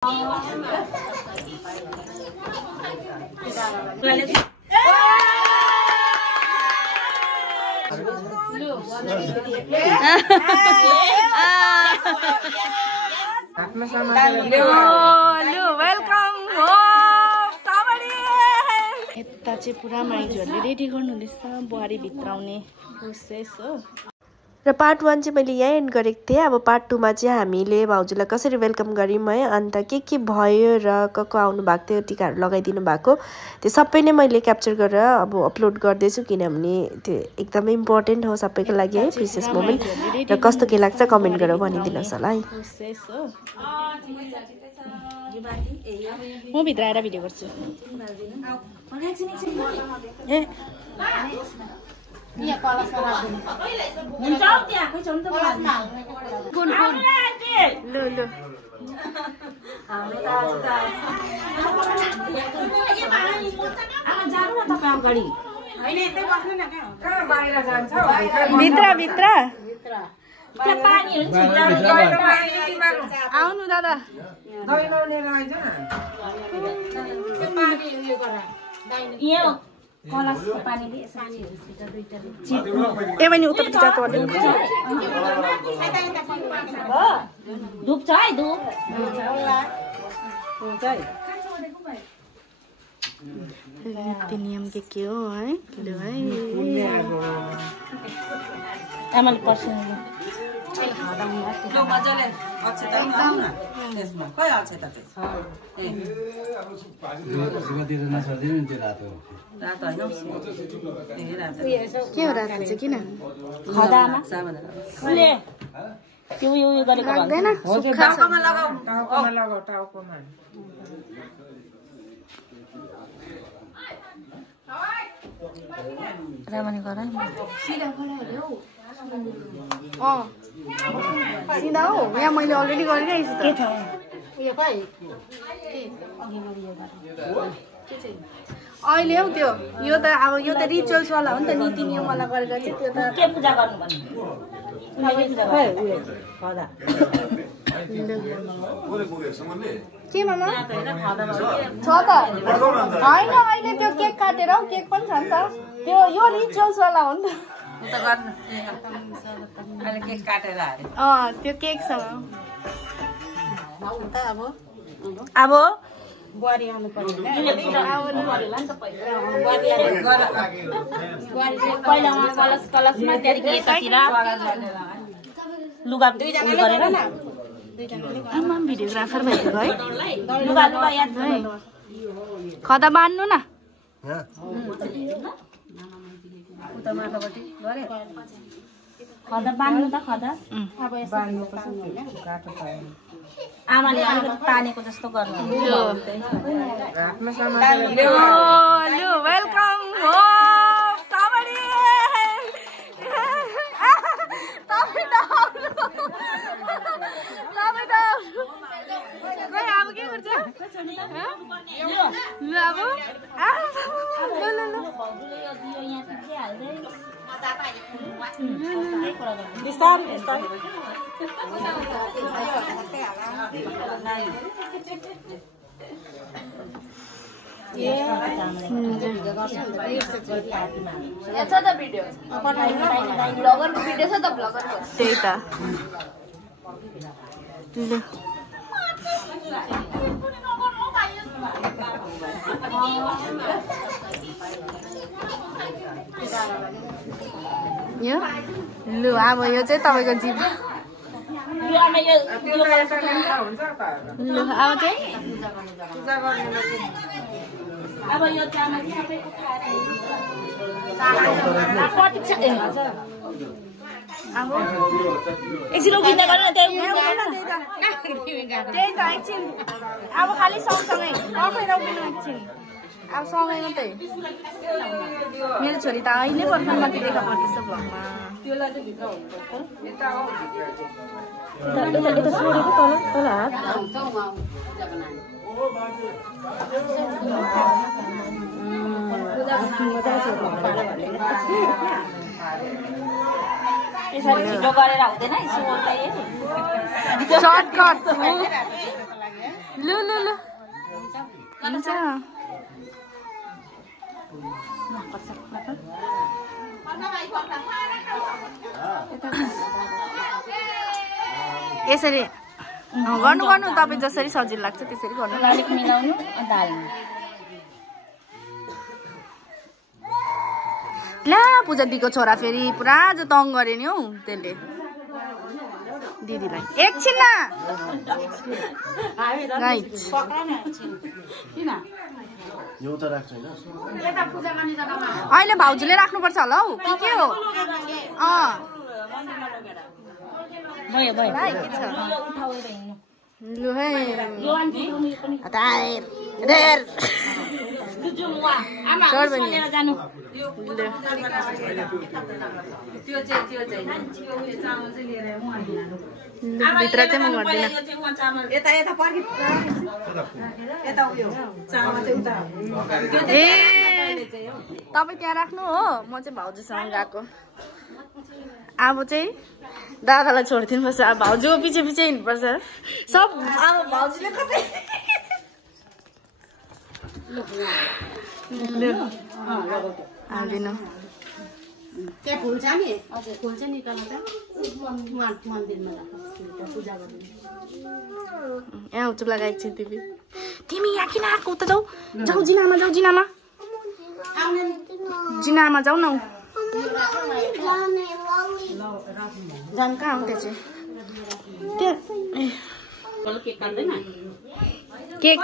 Welcome यता चाहिँ पुरा माइजहरूले रेडी गर्नुहुँदैछ बुहारी भित्राउने प्रोसेस हो। र पार्ट 1 चाहिँ मैले यहाँ एन्ड गरेको थिएँ। अब पार्ट 2 मा चाहिँ हामीले भाउजूलाई कसरी वेलकम गर्यौँ है, अन्त के भयो र को आउनु भएको थियो, टिकाहरू लगाइदिनु भएको त्यो सबै नै मैले क्याप्चर गरेर अब अपलोड गर्दैछु, किनभने त्यो एकदमै इम्पोर्टेन्ट हो सबैको लागि है, प्रिसियस मोमेन्ट। र कस्तो के लाग्छ कमेन्ट गरेर भनिदिनुहोस् होला है। म भित्र आएर भिडियो गर्छु। आउनु दादा उत्तर धूप छ है, धूप नीति नियम के हो है। लु है आमाले पर्सन मजाले के हो रातो चाहिँ किन खदामा त्यो उयो गरेको भन्दैन, टाउकोमा लगाऊ टाउकोमा। रामनी गर सिधा गरायो सिधा हो। यहाँ मैले अलरेडी गरिरहेको छु त। उयो खै अहिले हौ त्यो यो त अब यो त रिचुअल्स वाला हो नि त, नीति नियम वाला गरेर चाहिँ त्यो त के पूजा गर्नु भन्नु के मामा छ त होइन, अहिले त्यो केक काटेर हौ, केक पनि छ नि त त्यो, यो रिचुअल्स वाला हो नि त केक काटेर त्यो केकसँग अब बुहारी आउनु पर्यो लुगा गरेर आमा भिडियोग्राफर भएको है, लुगा याद है, खदा बान्नु न खदा बान्नु त खदा आमाले अलिकति तानेको जस्तो गर्नु। वेलकम हो अब के गर्छ त्यही त लु अब यो चाहिँ तपाईँको जिप लु अब चाहिँ अब यो चामल सबैको खाएर एकछिन उभिँदै गरेर त्यही त एकछिन अब खालि सँगसँगै आफै उभिनु एकछिन अब सँगै मात्रै। मेरो छोरी त अहिले भर्खर मात्रै देखा पर्दैछ भ्लगमा। यता छोडेको तल तल हात यसरी छिटो गरेर हुँदैन, सर्टकट लु लु लु हुन्छ यसरी गर्नु गर्नु तपाईँ जसरी सजिलो लाग्छ त्यसरी गर्नु अलिक मिलाउनु अन्त हाल्नु ला पूजा दिको छोरा फेरि पुरा जो तङ गरे नि हौ त्यसले दिदीलाई एकछिन न अहिले भाउजूले राख्नुपर्छ होला हौ के हो लु है भित्र चाहिँ म गर्दिनँ ए तपाईँ त्यहाँ राख्नु हो म चाहिँ भाउजूसँग गएको अब चाहिँ दादालाई छोडिदिनु पर्छ अब भाउजूको पछि पछि हिँड्नुपर्छ सब अब भाउजूले कतै हालिदिनु त्यहाँ फुल्छ नि हजुर फुल्छ नि तल त मन्दिरमा पूजा गर्नु यहाँ उचुप लगाएको छ तिमी यहाँ किन आएको उता जाऊ जाऊ जिनामा जाऊ जिनामा जिनामा जाऊ न जानु कहाँ हो त्यो चाहिँ केक काट्दैन केक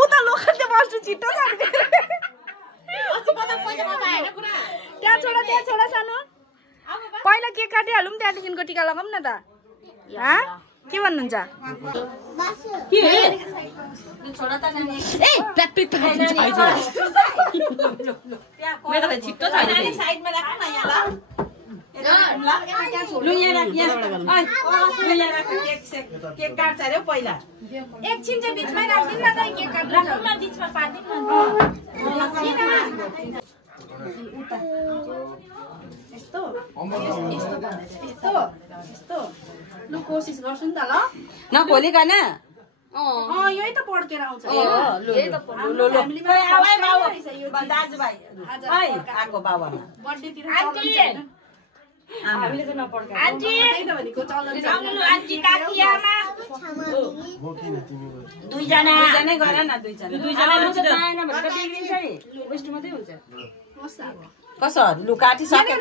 उता लोखन त्यो बस्नु छिट्टो छ त्यहाँ छोडा सानो पहिला केक काटिहालौँ त्यहाँदेखिको टिका लगाऊँ न त के भन्नुहुन्छ एकछिन चाहिँ बिचमै राख्दिनु न त केक काट्नु बिचमा पार्दिनु यस्तो लु कोसिस गर्छु नि त ल नखोलिकन यही त पड्केर आउँछ दाजुभाइ आएको बाबा बर्थडेतिर हामीले चाहिँ नपड्का दुईजनै गर न कसो लु काटिसक्यो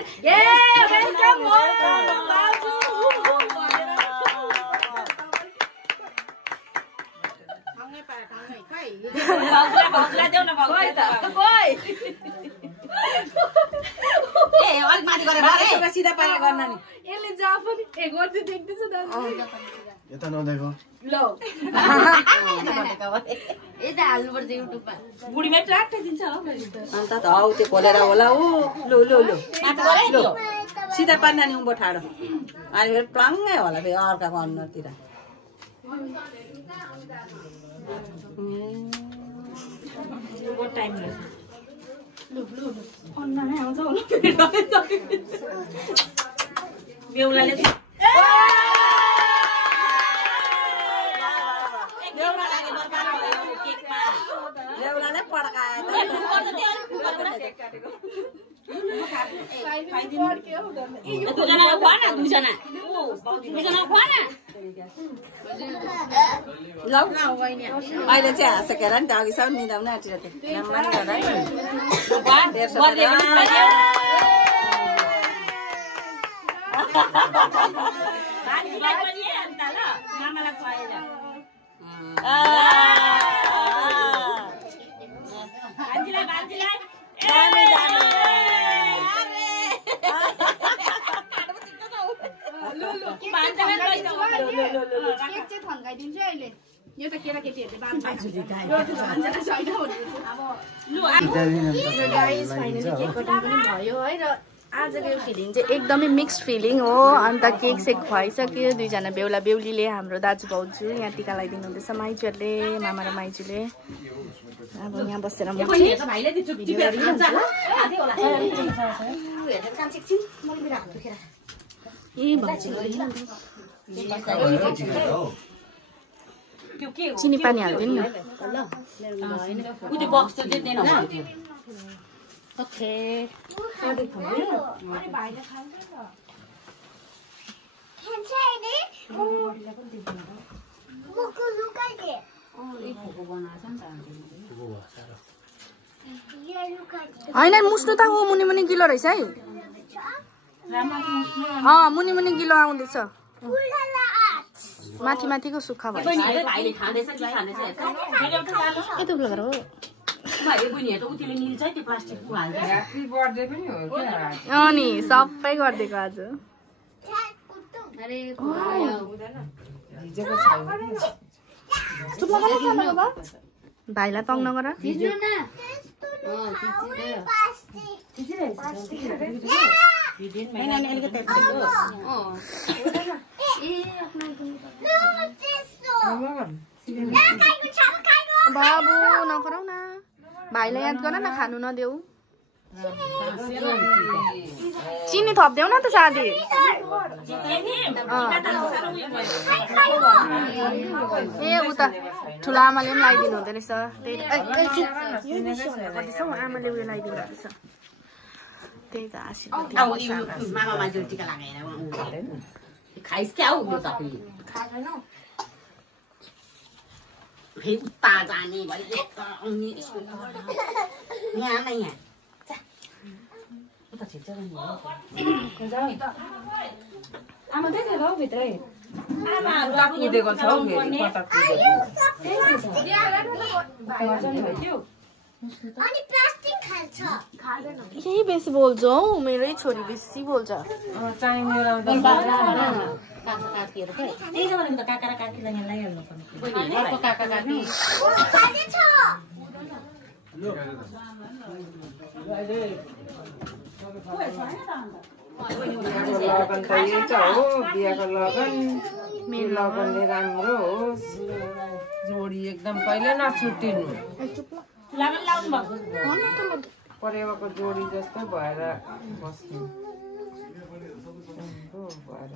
अलिक माथि गरेर सिधा पारेर गर्न नि यसले जा पनि गर्दै देख्दैछ यता नदेखो ल यता हाल्नुपर्छ युट्युबमा बुढीमा ट्र्याक्टर दिन्छ होला अन्त त हौ त्यो खोलेर होला ऊ लु लु लु लु सिधा पार्न नि उँभो ठाडो अनि फेरि प्लाङ्गै होला फेरि अर्काको अनुहारतिर बहुत टाइम लाग्छ लु लु अन्नामै आउँछ होला बेहुलाले बेहुलाले पड्कायो अहिले चाहिँ हाँसकेर नि त अघि सब निदाउन आँटेर थन्काइदिन्छु अहिले यो त केटाकेटीहरूले केक कटिङ पनि भयो है र आजको यो फिलिङ चाहिँ एकदमै मिक्स्ड फिलिङ हो अन्त केक सेक खुवाइसक्यो दुईजना बेहुला बेहुलीले हाम्रो दाजु भाउजू यहाँ टिका लगाइदिनु हुँदैछ माइजूहरूले मामा र माइजूले अब यहाँ बसेर म ए चिनी पानी हाल्दिनु न उयो बक्स त दिँदैन ओके होइन मुस्नु त ऊ मुनि मुनि गिलो रहेछ है मुनि मुनि गिलो आउँदैछ माथि माथिको सुक्खा भयो नि सबै गरिदिएको आज भाइलाई तङ नगर बाबु नगराउ न भाइलाई याद गर न खानु नदेऊ चिनी थप्देऊ न त साथी ए उता ठुलो आमाले पनि लगाइदिनु हुँदो रहेछ आमाले उयो लगाइदिनु रहेछ त्यही त यही बेसी बोल्छ हौ मेरै छोरी बेसी बोल्छ लगन त यही छ हो बिहाको लगन मेरो लगनले राम्रो होस् जोडी एकदम कहिले नछुट्टिनु परेवाको जोडी जस्तो भएर बस्नु भएर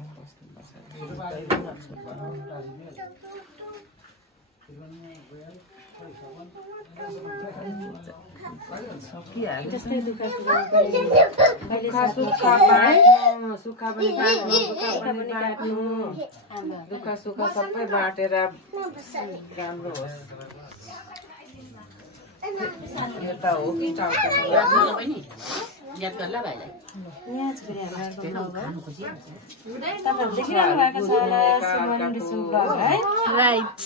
सुखा पनि बाँड्नु दुःख सुख सबै बाँटेर राम्रो होस् यो त हो कि याद गर्ला भाइलाई राइट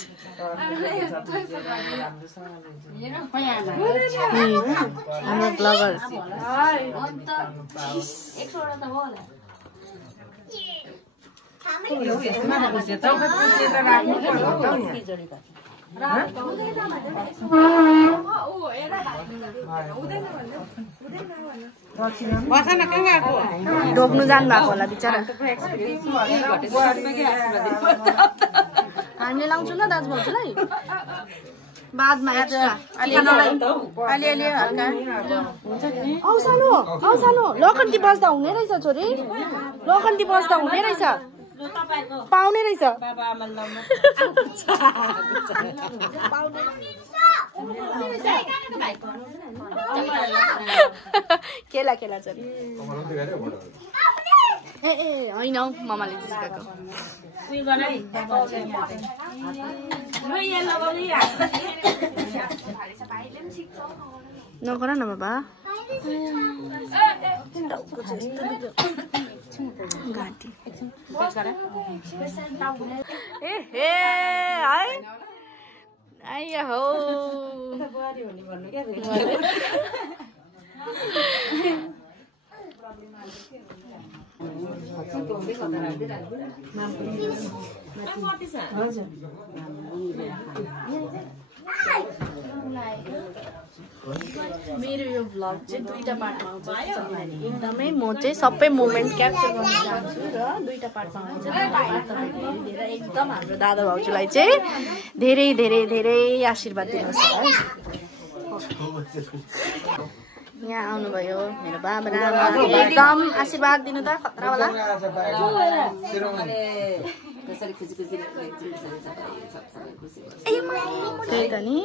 हाम्रो ब्लगर ढोक्नु जानु भएको होला बिचरा हामीले लाउँछौँ न दाजुभाउजूलाई बादमा अलिअलि हल्का औ सानो लखन्ती बस्दा हुने रहेछ छोरी लखन्ती बस्दा हुने रहेछ पाउने रहेछ केला केला छोरी ए होइन हौ मामाले जिस्काएको नगर न बाबा घाँटी ए हे है आइया हो मेरो यो भ्लग चाहिँ दुईटा पार्टमा आउँछ एकदमै म चाहिँ सबै मोमेन्ट क्याप्चर गर्न चाहन्छु र दुईटा पार्टमा आउँछ एकदम हाम्रो दादा भाउजूलाई चाहिँ धेरै धेरै धेरै आशीर्वाद दिनुहोस् है यहाँ आउनुभयो मेरो बाबा एकदम आशीर्वाद दिनु त खतरावाला त्यसरी खुसी खुसी सबैले खुसी गर्छ त्यही त नि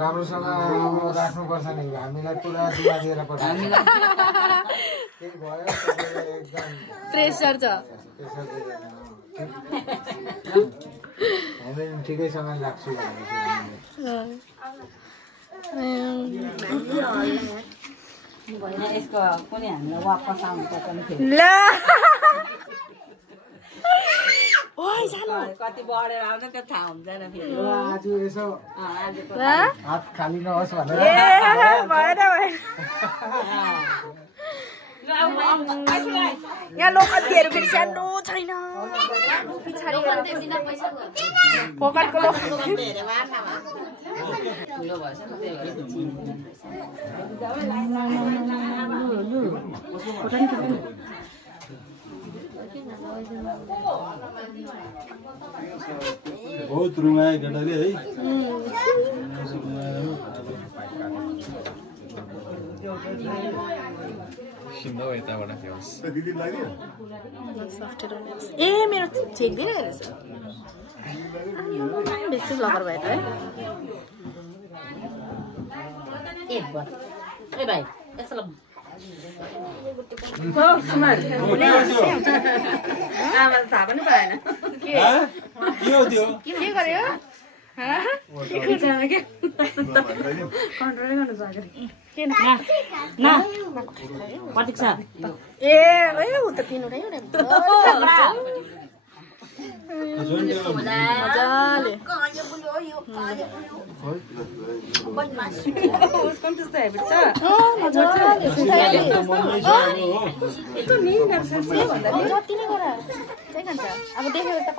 राम्रोसँग राख्नुपर्छ नि हामीलाई पुरा दुवा दिएर पठाउँछ केही भयो एकदम प्रेसर छ हामी ठिकैसँग राख्छु यसको कुनै हामीलाई वापस आउनु पर्छ नि फेरि ल ओइ जानु कति बढेर आउँछ त्यो थाहा हुँदैन फेरि आज यसो आजको हात खाली नहोस् भनेर ए भएन यहाँ लोकन्तीहरू फेरि सानो छैन पछाडि पोकटको ठुलो भएछ नि बहुत रुमाए केटाले है ए मेरो छेक्दिन रहेछ बेसी लगर भयो त है ए भाइ यसो आमाले थाहा पनि पाएन के हो त्यो के गर्यो कन्ट्रोलै गर्नु सक्यो ए ऊ त पिनु मजाले उसको पनि त्यस्तो हेबिट छ जति नै गर त्यही खान्छ अब देखेर त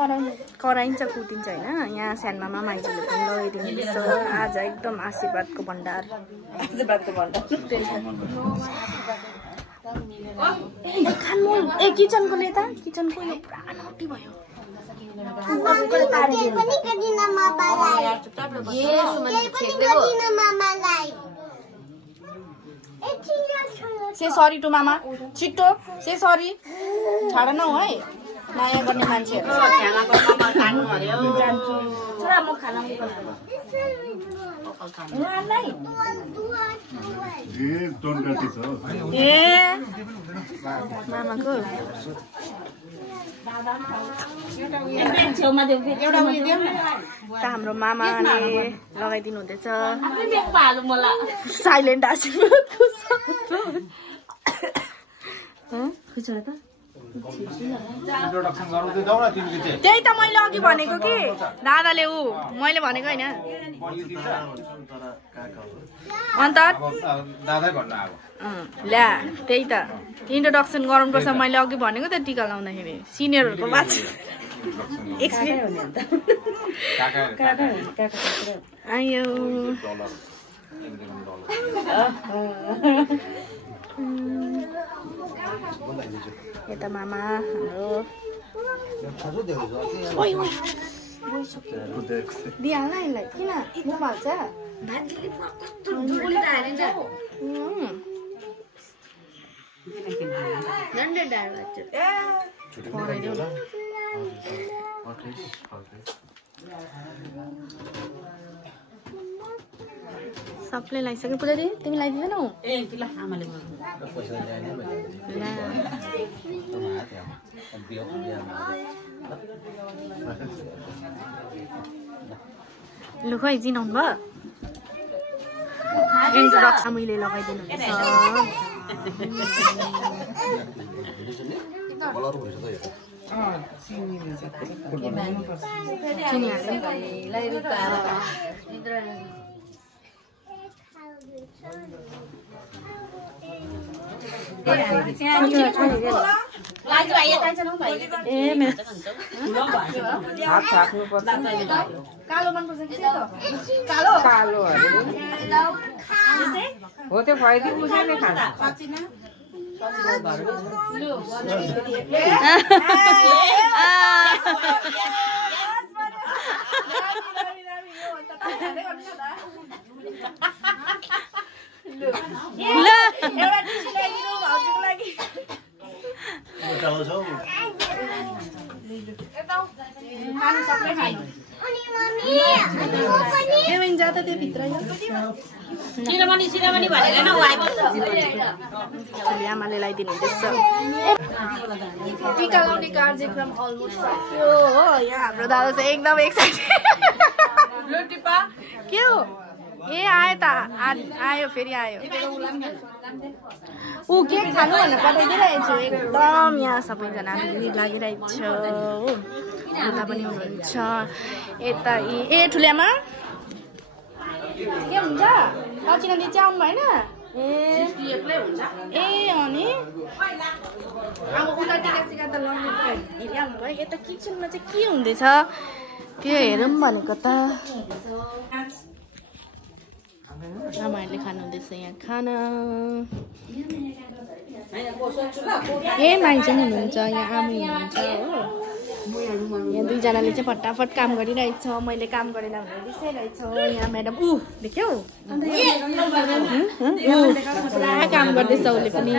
कराइन्छ कुटिन्छ होइन यहाँ सानोमा माइजूले पनि लगाइदिनुहुन्छ आज एकदम आशीर्वादको भण्डार ए किचनको लेता किचनको यो पुरा नटी भयो से सरी टु मामा छिट्टो से सरी छाड न है माया गर्ने मान्छेहरू छोरा म खाना ए मामाको हाम्रो मामाले लगाइदिनु हुँदैछ साइलेन्ट त्यही त मैले अघि भनेको कि दादाले मैले भनेको होइन अन्त ल्या त्यही त इन्ट्रोडक्सन गराउनुपर्छ मैले अघि भनेको त टिका लाउँदाखेरि सिनियरहरूको बात आयो यता मामा हाम्रो दिइहाल्न यसलाई किन मुखमा हाल्छ सबले लगाइसक्यो पुजारी तिमी लगाइदिँदैनौ लु खै चिनाउनु भयो इन्ट्रोडक्सन मैले लगाइदिनु कालो मनपर्छ कि कालो कालो हो त्यो खुवाइदिनु उसैले खान्छ खानु सबै खानु जाँदा त्यो भित्र आमाले लगाइदिनु हुँदैछ टिका लाउने कार्यक्रम अलमोस्ट सक्यो हो यहाँ हाम्रो दादा चाहिँ एकदम एक्साइटेड के हो ए आयो त आयो फेरि आयो ऊ केक खानु भनेर पठाइदिइरहेको छु एकदम यहाँ सबैजना हामी लागिरहेको छ हो यता पनि हुनुहुन्छ यता ए ठुल्यामा के हुन्छ लचिना दिदी चाहिँ आउनु भएन ए अनि अब उता टिका सिका त लगाउनु हेरिहाल्नु भयो यता किचनमा चाहिँ के हुँदैछ त्यो हेरौँ भनेको त आमाहरूले खानुहुँदैछ यहाँ खाना ए माइ चाहिँ हुनुहुन्छ यहाँ आमा हुनुहुन्छ हो यहाँ दुईजनाले चाहिँ फटाफट काम गरिरहेछ मैले काम गरेन भनेर बिर्सिरहेछ यहाँ म्याडम देख्यौ पुरा काम गर्दैछ उसले पनि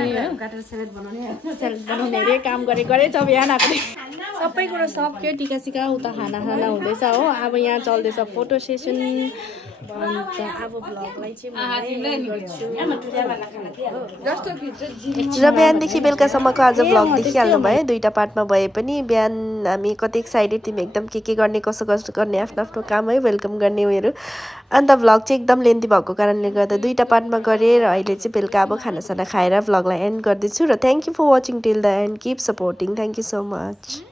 सेलेड बनाउने अरे काम गरेछ बिहान आएको सबै कुरो सक्यो टिका सिका उता खाना हुँदैछ हो अब यहाँ चल्दैछ फोटो सेसन अन्त अब भ्लगलाई चाहिँ र बिहानदेखि बेलुकासम्मको आज भ्लग देखिहाल्नु भयो 2टा पार्टमा भए पनि बिहान हामी कति एक्साइटेड थियौँ एकदम के गर्ने कसो गर्ने आफ्नो काम है वेलकम गर्ने उयोहरू अन्त भ्लग चाहिँ एकदम लेन्थी भएको कारणले गर्दा 2टा पार्टमा गरेँ र अहिले चाहिँ बेलुका अब खानासाना खाएर भ्लगलाई एन्ड गर्दैछु र thank you for watching till the end keep supporting thank you so much